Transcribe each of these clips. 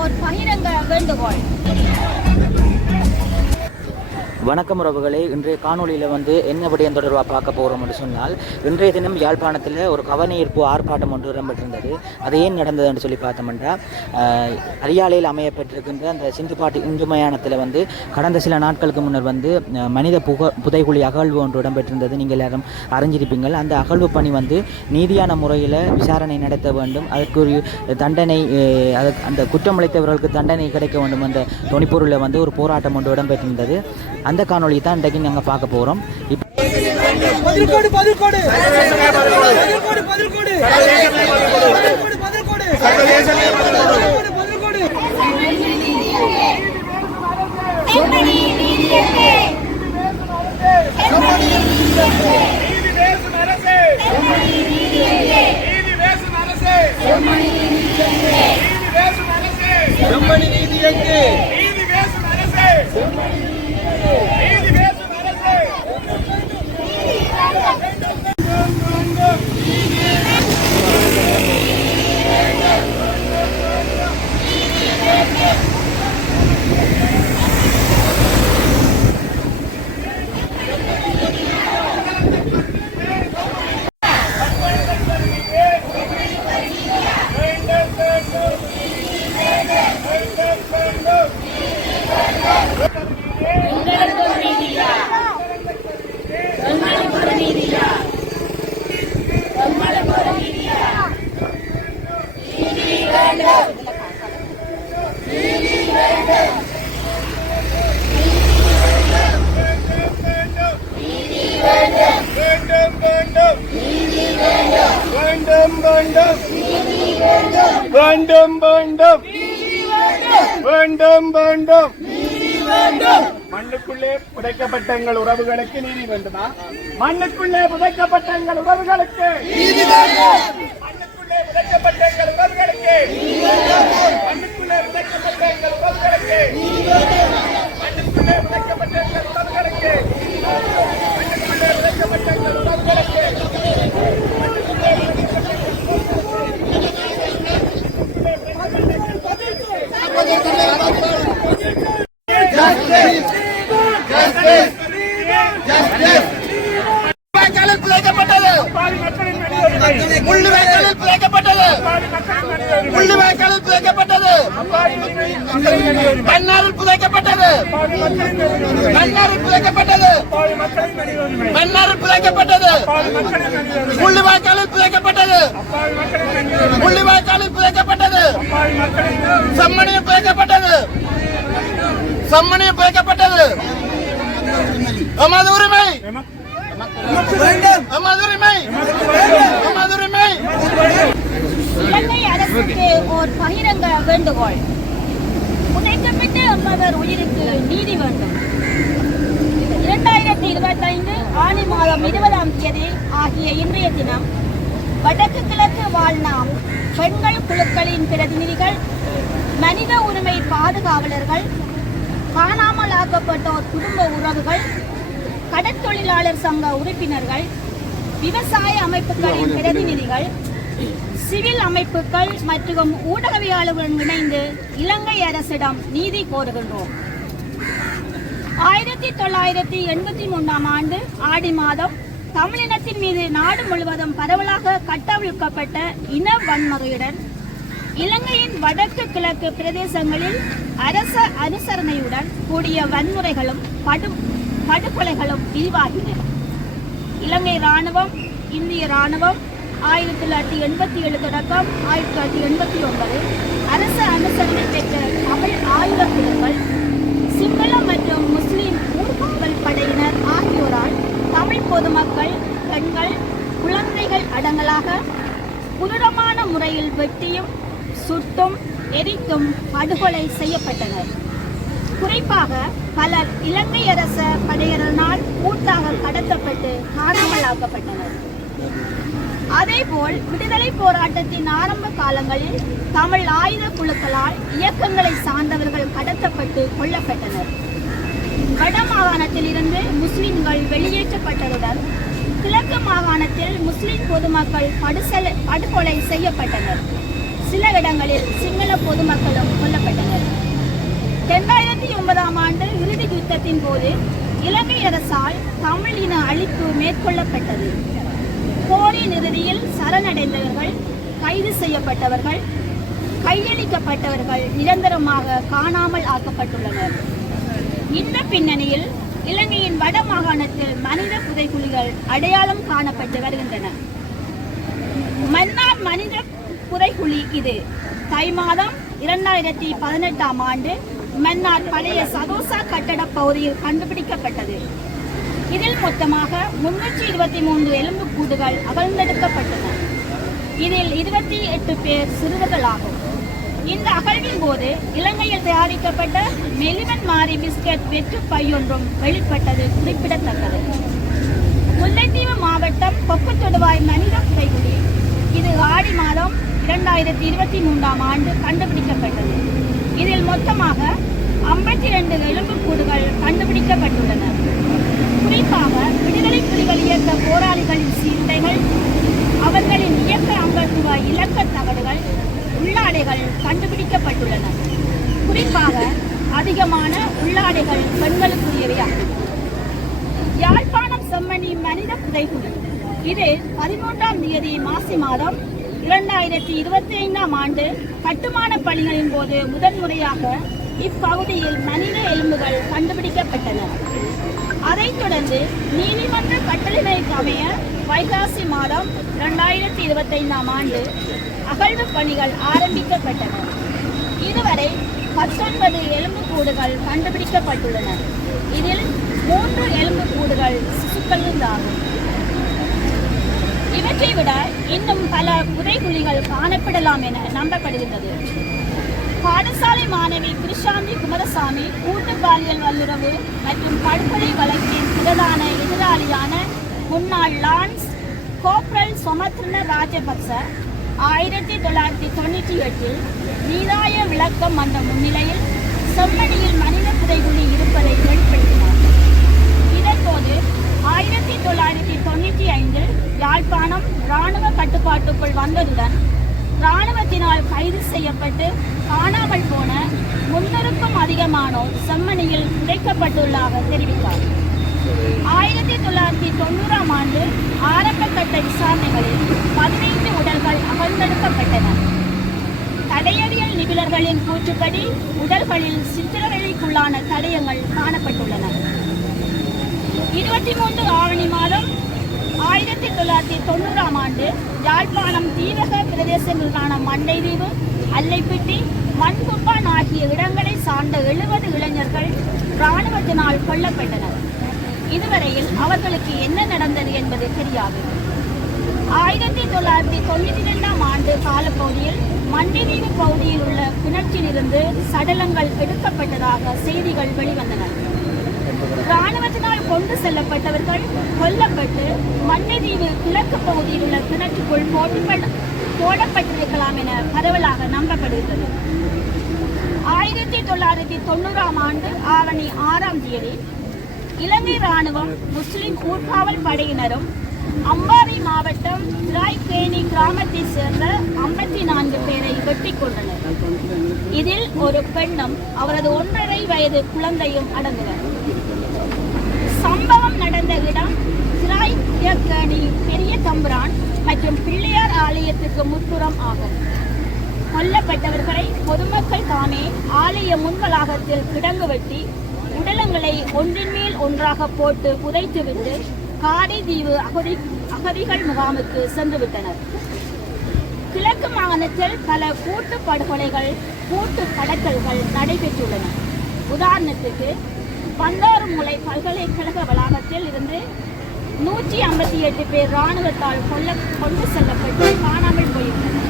ஓர் பகிரங்க வேண்டுகோள் வணக்கம் உறவுகளே. இன்றைய காணொளியில் வந்து என்ன விடயம் தொடர்பாக பார்க்க போகிறோம் என்று சொன்னால் இன்றைய தினம் யாழ்ப்பாணத்தில் ஒரு கவனஈர்ப்பு ஆர்ப்பாட்டம் ஒன்று இடம்பெற்றிருந்தது. அது ஏன் நடந்ததுன்னு சொல்லி பார்த்தோம்னா அரியாலையில் அமையப்பட்டிருக்கின்ற அந்த சிந்துபாட்டு இந்து மயானத்தில் வந்து கடந்த சில நாட்களுக்கு முன்னர் வந்து மனித புக புதைகுழி அகழ்வு ஒன்று இடம்பெற்றிருந்தது. நீங்கள் எல்லாரும் அறிஞ்சிருப்பீங்கள். அந்த அகழ்வு பணி வந்து நீதியான முறையில் விசாரணை நடத்த வேண்டும். அதற்குரிய தண்டனை அது அந்த குற்றமளித்தவர்களுக்கு தண்டனை கிடைக்க வேண்டும் என்ற துணிப்பொருளில் வந்து ஒரு போராட்டம் ஒன்று இடம்பெற்றிருந்தது. அந்த காணொளி தான் இன்றைக்கு நாங்கள் பார்க்க போகிறோம் இப்போ பதில் கோடு வேண்டும் வேண்டும். வேண்டும் வேண்டும். வேண்டும் வேண்டும். மண்ணுக்குள்ளே புதைக்கப்பட்ட எங்கள் உறவுகளுக்கு நீதி வேண்டுமா? மண்ணுக்குள்ளே புதைக்கப்பட்ட எங்கள் உறவுகளுக்கு மண்ணுக்குள்ளே புதைக்கப்பட்ட எங்கள் உறவுகளுக்கு மண்ணுக்குள்ளே புதைக்கப்பட்ட எங்கள் உறவுகளுக்கு மண்ணுக்குள்ளே புதைக்கப்பட்ட எங்கள் உறவுகளுக்கு மண்ணுக்குள்ளே புதைக்கப்பட்ட எங்கள் உறவுகளுக்கு வாய்க்காலில் புதைக்கப்பட்டது முள்ளு வாய்க்காலில் புதைக்கப்பட்டது முள்ளு வாய்க்காலில் புதைக்கப்பட்டது மன்னாரில் புதைக்கப்பட்டது. மன்னாரில் புதைக்கப்பட்டது. மன்னாரில் புதைக்கப்பட்டது. முள்ளு வாய்க்காலில் புதைக்கப்பட்டது. முள்ளு வாய்க்காலில் புதைக்கப்பட்டது. செம்மணியில் புதைக்கப்பட்டது. செம்மணியில் புதைக்கப்பட்டது. எமது உரிமை. எமது உரிமை. எமது உரிமை. இலங்கை அரசுக்கு ஓர் பகிரங்க வேண்டுகோள். புதைக்கப்பட்ட அம்மவர் உயிருக்கு நீதி வேண்டும். இரண்டாயிரத்தி இருபத்தைந்து ஆணி மாதம் இருபதாம் தேதி ஆகிய இன்றைய தினம் வடக்கு கிழக்கு வாழ்நாம் பெண்கள் குழுக்களின் பிரதிநிதிகள் மனித உரிமை பாதுகாவலர்கள் காணாமல் ஆக்கப்பட்டோர் குடும்ப உறவுகள் கடற்தொழிலாளர் சங்க உறுப்பினர்கள் விவசாய அமைப்புகளின் பிரதிநிதிகள் சிவில் அமைப்புகள் மற்றும் ஊடகவியாளர்களுடன் இணைந்து இலங்கை அரசிடம் நீதி கோருகின்றோம். ஆயிரத்தி தொள்ளாயிரத்தி எண்பத்தி மூன்றாம் ஆண்டு ஆடி மாதம் தமிழினத்தின் மீது நாடு முழுவதும் பரவலாக கட்டவிழ்க்கப்பட்ட இன வன்முறையுடன் இலங்கையின் வடக்கு கிழக்கு பிரதேசங்களில் அரச அனுசரணையுடன் கூடிய வன்முறைகளும் படு படுகொலைகளும் விரிவாகின. இலங்கை ராணுவம் இந்திய ராணுவம் ஆயிரத்தி தொள்ளாயிரத்தி எண்பத்தி ஏழு தொடக்கம் ஆயிரத்தி தொள்ளாயிரத்தி எண்பத்தி ஒன்பது அரசு அனுசரணை பெற்ற தமிழ் ஆயுத குழுக்கள் சிங்கள மற்றும் முஸ்லிம் ஊர்காவல் படையினர் ஆகியோரால் தமிழ் பொதுமக்கள் பெண்கள் குழந்தைகள் அடங்கலாக கொடூரமான முறையில் வெட்டியும் சுட்டும் எரித்தும் படுகொலை செய்யப்பட்டனர். குறிப்பாக பலர் இலங்கை அரச படையினரால் கூட்டாக கடத்தப்பட்டு காணாமலாக்கப்பட்டனர். அதேபோல் விடுதலை போராட்டத்தின் ஆரம்ப காலங்களில் தமிழ் ஆயுத குழுக்களால் இயக்கங்களை சார்ந்தவர்கள் கடத்தப்பட்டு கொல்லப்பட்டனர். வட மாகாணத்தில் இருந்து முஸ்லிம்கள் வெளியேற்றப்பட்டதுடன் கிழக்கு மாகாணத்தில் முஸ்லிம் பொதுமக்கள் படுசல படுகொலை செய்யப்பட்டனர். சில இடங்களில் சிங்கள பொதுமக்களும் கொல்லப்பட்டனர். இரண்டாயிரத்தி ஒன்பதாம் ஆண்டு இறுதி யுத்தத்தின் போது இலங்கை அரசால் தமிழ் இன அழிப்பு மேற்கொள்ளப்பட்டது. போலி நிறுதியில் சரணடைந்தவர்கள் கைது செய்யப்பட்டவர்கள் கையளிக்கப்பட்டவர்கள் நிரந்தரமாக காணாமல் ஆக்கப்பட்டுள்ளனர். இந்த பின்னணியில் இலங்கையின் வட மாகாணத்தில் மனித புதைக்குழிகள் அடையாளம் காணப்பட்டு வருகின்றன. மன்னார் மனித புதைக்குழி இது. தை மாதம் இரண்டாயிரத்தி பதினெட்டாம் ஆண்டு மன்னார் பழைய சதோசா கட்டட பகுதியில் கண்டுபிடிக்கப்பட்டது. இதில் மொத்தமாக முன்னூற்றி இருபத்தி மூன்று எலும்புக்கூடுகள் அகழ்ந்தெடுக்கப்பட்டன. இதில் இருபத்தி எட்டு பேர் சிறுவர்களாகும். இந்த அகழ்வின் போது இலங்கையில் தயாரிக்கப்பட்ட மெலிவன் மாரி பிஸ்கட் வெற்று பையொன்றும் வெளிப்பட்டது குறிப்பிடத்தக்கது. முல்லைத்தீவு மாவட்டம் கொக்குத்தொடுவாய் மனித குறைகுடி இது ஆடி மாதம் இரண்டாயிரத்தி இருபத்தி மூன்றாம் ஆண்டு கண்டுபிடிக்கப்பட்டது. இதில் மொத்தமாக ஐம்பத்தி ரெண்டு எலும்புக்கூடுகள் கண்டுபிடிக்கப்பட்டுள்ளன குறிப்பாக விடுதலை புலிகள் இயக்க போராளிகளின் சீருடைகள் அவர்களின் இயக்க அங்கத்துவ இலக்க தகடுகள் உள்ளாடைகள் கண்டுபிடிக்கப்பட்டுள்ளன. குறிப்பாக அதிகமான உள்ளாடைகள் பெண்களுக்குரியவையாகும். யாழ்ப்பாணம் செம்மணி மனித புதைகுழி. இது பதிமூன்றாம் தேதி மாசி மாதம் இரண்டாயிரத்தி இருபத்தி ஐந்தாம் ஆண்டு கட்டுமான பணிகளின் போது முதன்முறையாக இப்பகுதியில் மனித எலும்புகள் கண்டுபிடிக்கப்பட்டன. அதைத் தொடர்ந்து நீதிமன்ற கட்டளைக்கு அமைய வைகாசி மாதம் இரண்டாயிரத்தி இருபத்தைந்தாம் ஆண்டு அகழ்வு பணிகள் ஆரம்பிக்கப்பட்டன. இதுவரை பத்தொன்பது எலும்புக்கூடுகள் கண்டுபிடிக்கப்பட்டுள்ளன. இதில் மூன்று எலும்புக்கூடுகள் சிசுக்களிலிருந்தாகும் இவற்றை விட இன்னும் பல புதைகுழிகள் காணப்படலாம் என நம்பப்படுகின்றது. பாடசாலை மாணவி கிருஷாந்தி குமாரசாமி கூட்டு பாலியல் வல்லுறவு மற்றும் படுகொலை வழக்கின் பிரதான எதிராளியான முன்னாள் லான்ஸ் கோப்ரல் சொமத்ரன ராஜபக்ச ஆயிரத்தி தொள்ளாயிரத்தி தொண்ணூற்றி எட்டில் நீராய விளக்கம் வந்த முன்னிலையில் செம்மணியில் மனித புதைகுழி இருப்பதை வெளிப்படுத்தினார். இதன்போது ஆயிரத்தி தொள்ளாயிரத்தி தொண்ணூற்றி ஐந்தில் யாழ்ப்பாணம் இராணுவ கட்டுப்பாட்டுக்குள் வந்ததுடன் இராணுவத்தினால் கைது செய்யப்பட்டு காணாமல் போன முன்னூறுக்கும் அதிகமானோர் செம்மணியில் புதைக்கப்பட்டுள்ளதாக தெரிவித்தார். ஆயிரத்தி தொள்ளாயிரத்தி தொண்ணூறாம் ஆண்டு ஆரம்ப கட்ட விசாரணைகளில் பதினைந்து உடல்கள் அகழ்ந்தெடுக்கப்பட்டன. தடயவியல் நிபுணர்களின் கூற்றுப்படி உடல்களில் சித்திரவதைக்குள்ளான தடயங்கள் காணப்பட்டுள்ளன. இருபத்தி மூன்று ஆவணி மாதம் ஆயிரத்தி தொள்ளாயிரத்தி தொண்ணூறாம் ஆண்டு யாழ்ப்பாணம் தீவக பிரதேசங்களுக்கான மண்டைதீவு அல்லைப்பிட்டி மண்குப்பான் ஆகிய இடங்களை சார்ந்த எழுபது இளைஞர்கள் இராணுவத்தினால் கொல்லப்பட்டனர். இதுவரையில் அவர்களுக்கு என்ன நடந்தது என்பது தெரியாது. ஆயிரத்தி தொள்ளாயிரத்தி தொண்ணூற்றி ரெண்டாம் ஆண்டு காலப்பகுதியில் மண்டிதீவு பகுதியில் உள்ள கிணற்றிலிருந்து சடலங்கள் எடுக்கப்பட்டதாக செய்திகள் வெளிவந்தன. இராணுவத்தினால் கொண்டு செல்லப்பட்டவர்கள் கொல்லப்பட்டு மண்ணதீவு கிழக்கு பகுதியில் உள்ள கிணற்றுக்குள் போட்டுப்பட போடப்பட்டிருக்கலாம் என பரவலாக நம்பப்படுகிறது. ஆயிரத்தி தொள்ளாயிரத்தி தொண்ணூறாம் ஆண்டு ஆவணி ஆறாம் தேதி இலங்கை ராணுவம் முஸ்லிம் ஊர்காவல் படையினரும் அம்பாறை மாவட்டம் திராய்கேணி கிராமத்தைச் சேர்ந்த ஐம்பத்தி நான்கு பேரை வெட்டி கொண்டனர் இதில் ஒரு பெண்ணும் அவரது ஒன்றரை வயது குழந்தையும் அடங்குவர். சம்பவம் நடந்த இடம் திராய்கேணி பெரிய தம்புரான் மற்றும் பிள்ளையார் ஆலயத்துக்கு முற்புறம் ஆகும். கொல்லப்பட்டவர்களை பொதுமக்கள் தாமே ஆலய முன்வளாகத்தில் கிடங்கு வெட்டி உடலங்களை ஒன்றின் மேல் ஒன்றாக போட்டு புதைத்துவிட்டு காரைதீவு அகதி அகதிகள் முகாமுக்கு சென்றுவிட்டனர். கிழக்கு மாகாணத்தில் பல கூட்டு படுகொலைகள் கூட்டு கடத்தல்கள் நடைபெற்றுள்ளன. உதாரணத்துக்கு பந்தாறுமூலை பல்கலைக்கழக வளாகத்தில் இருந்து நூற்றி ஐம்பத்தி எட்டு பேர் இராணுவத்தால் கொல்ல கொண்டு செல்லப்பட்டு காணாமல் போயிருந்தனர்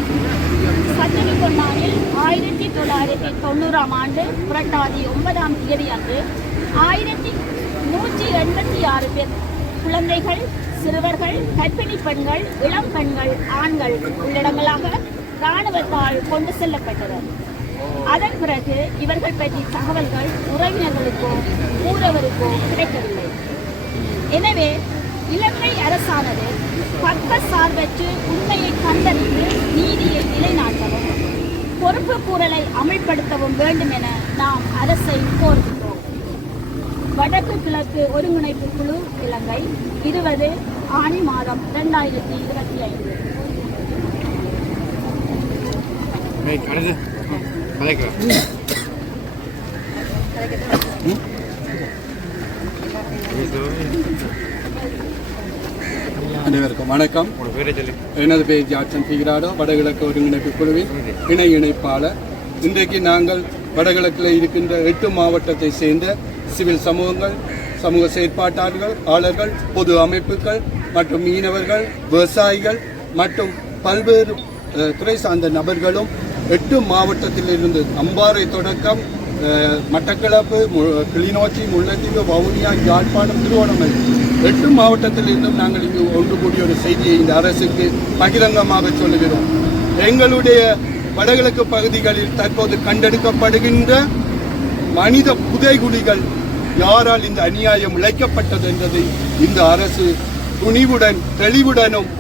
சத்தினி கொண்டானில் ஆயிரத்தி தொள்ளாயிரத்தி தொண்ணூறாம் ஆண்டு புரட்டாதி ஒன்பதாம் தேதி அன்று ஆயிரத்தி நூற்றி எண்பத்தி ஆறு பேர் குழந்தைகள் சிறுவர்கள் கர்ப்பிணி பெண்கள் இளம் பெண்கள் ஆண்கள் உள்ளடங்களாக இராணுவத்தால் கொண்டு செல்லப்பட்டனர். அதன் பிறகு இவர்கள் பற்றிய தகவல்கள் உறவினர்களுக்கோ ஊரவருக்கோ கிடைக்கவில்லை. எனவே இலங்கை அரசானது பக்க சார்பற்று உண்மையை கண்டறிந்து நீதியை நிலைநாட்டவும் பொறுப்பு கூறலை அமல்படுத்தவும் வேண்டும் என நாம் அரசை கோருகின்றோம். வடக்கு கிழக்கு ஒருங்கிணைப்பு குழு இலங்கை இருபது ஆணி மாதம் இரண்டாயிரத்தி இருபத்தி ஐந்து. அனைவருக்கும் வணக்கம். எனது பேர் ஜாக்சன் பிகிராடோ வடகிழக்கு ஒருங்கிணைப்பு குழுவின் இணை இணைப்பாளர். இன்றைக்கு நாங்கள் வடகிழக்கில் இருக்கின்ற எட்டு மாவட்டத்தை சேர்ந்த சிவில் சமூகங்கள் சமூக செயற்பாட்டாளர்கள் ஆளர்கள் பொது அமைப்புகள் மற்றும் மீனவர்கள் விவசாயிகள் மற்றும் பல்வேறு துறை சார்ந்த நபர்களும் எட்டு மாவட்டத்தில் இருந்து அம்பாறை தொடக்கம் மட்டக்களப்பு கிளிநொச்சி முல்லைத்தீவு வவுனியா யாழ்ப்பாணம் திருவண்ணாமலை. எட்டு மாவட்டத்தில் இருந்தும் நாங்கள் இங்கு ஒன்று கூடிய ஒரு செய்தியை இந்த அரசுக்கு பகிரங்கமாக சொல்லுகிறோம். எங்களுடைய வடகிழக்கு பகுதிகளில் தற்போது கண்டெடுக்கப்படுகின்ற மனித புதைகுழிகள் யாரால் இந்த அநியாயம் இழைக்கப்பட்டது என்பதை இந்த அரசு துணிவுடன் தெளிவுடனும்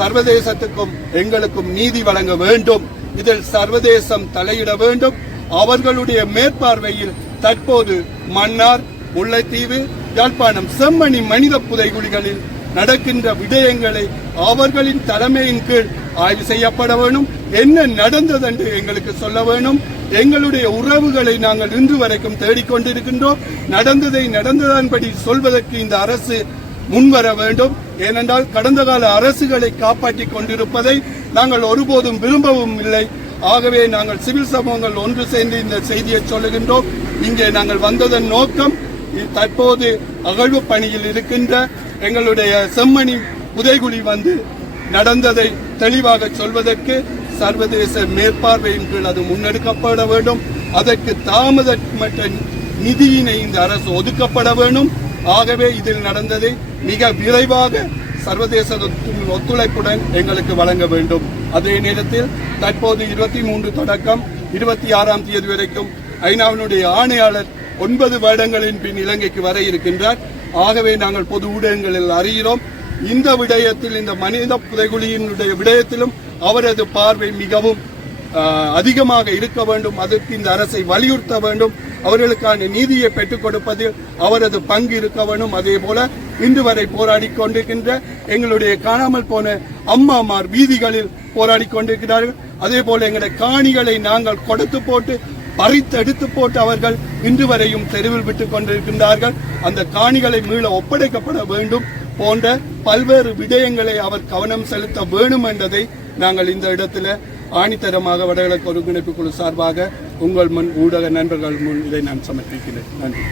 சர்வதேசத்துக்கும் எங்களுக்கும் நீதி வழங்க வேண்டும். இதில் சர்வதேசம் தலையிட வேண்டும். அவர்களுடைய மேற்பார்வையில் தற்போது மன்னார் முல்லைத்தீவு யாழ்ப்பாணம் செம்மணி மனித புதைகுழிகளில் நடக்கின்ற விடயங்களை அவர்களின் தலைமையின் கீழ் ஆய்வு செய்யப்பட வேணும் என்ன நடந்தது என்று எங்களுக்கு சொல்ல வேணும் எங்களுடைய உறவுகளை நாங்கள் இன்று வரைக்கும் தேடிக்கொண்டிருக்கின்றோம். நடந்ததை நடந்ததன்படி சொல்வதற்கு இந்த அரசு முன்வர வேண்டும். ஏனென்றால் கடந்த கால அரசுகளை காப்பாற்றிக் கொண்டிருப்பதை நாங்கள் ஒருபோதும் விரும்பவும் இல்லை. ஆகவே நாங்கள் சிவில் சமூகங்கள் ஒன்று சேர்ந்து இந்த செய்தியை சொல்லுகின்றோம். இங்கே நாங்கள் வந்ததன் நோக்கம் தற்போது அகழ்வு பணியில் இருக்கின்ற எங்களுடைய செம்மணி புதைகுழி வந்து நடந்ததை தெளிவாக சொல்வதற்கு சர்வதேச மேற்பார்வையின் கீழ் அது முன்னெடுக்கப்பட வேண்டும். அதற்கு தாமதமற்ற நிதியினை இந்த அரசு ஒதுக்கப்பட வேண்டும். ஆகவே இதில் நடந்ததை மிக விரைவாக சர்வதேச ஒத்துழைப்புடன் எங்களுக்கு வழங்க வேண்டும். அதே நேரத்தில் தற்போது இருபத்தி மூன்று தொடக்கம் இருபத்தி ஆறாம் தேதி வரைக்கும் ஐநாவினுடைய ஆணையாளர் ஒன்பது வருடங்களின் பின் இலங்கைக்கு வர இருக்கின்றார். ஆகவே நாங்கள் பொது ஊடகங்களில் அறிகிறோம். இந்த விடயத்தில் இந்த மனித புதைகுழியினுடைய விடயத்திலும் அவரது பார்வை மிகவும் அதிகமாக இருக்க வேண்டும். அதற்கு இந்த அரசை வலியுறுத்த வேண்டும். அவர்களுக்கான நீதியை பெற்றுக் கொடுப்பதில் அவரது பங்கு இருக்கவனும் அதே போல இன்று வரை போராடி கொண்டிருக்கின்ற எங்களுடைய காணாமல் போன அம்மாமார் வீதிகளில் போராடி கொண்டிருக்கிறார்கள். அதே போல எங்களுடைய காணிகளை நாங்கள் கொடுத்து போட்டு பறித்தெடுத்து போட்டு அவர்கள் இன்று வரையும் தெருவில் விட்டுக் கொண்டிருக்கின்றார்கள். அந்த காணிகளை மீள ஒப்படைக்கப்பட வேண்டும் போன்ற பல்வேறு விடயங்களை அவர் கவனம் செலுத்த வேண்டும் என்றதை நாங்கள் இந்த இடத்துல ஆணித்தரமாக வடகிழக்கு ஒருங்கிணைப்பு குழு சார்பாக உங்கள் முன் ஊடக நண்பர்கள் முன் இதை நான் சமர்ப்பிக்கிறேன். நன்றி.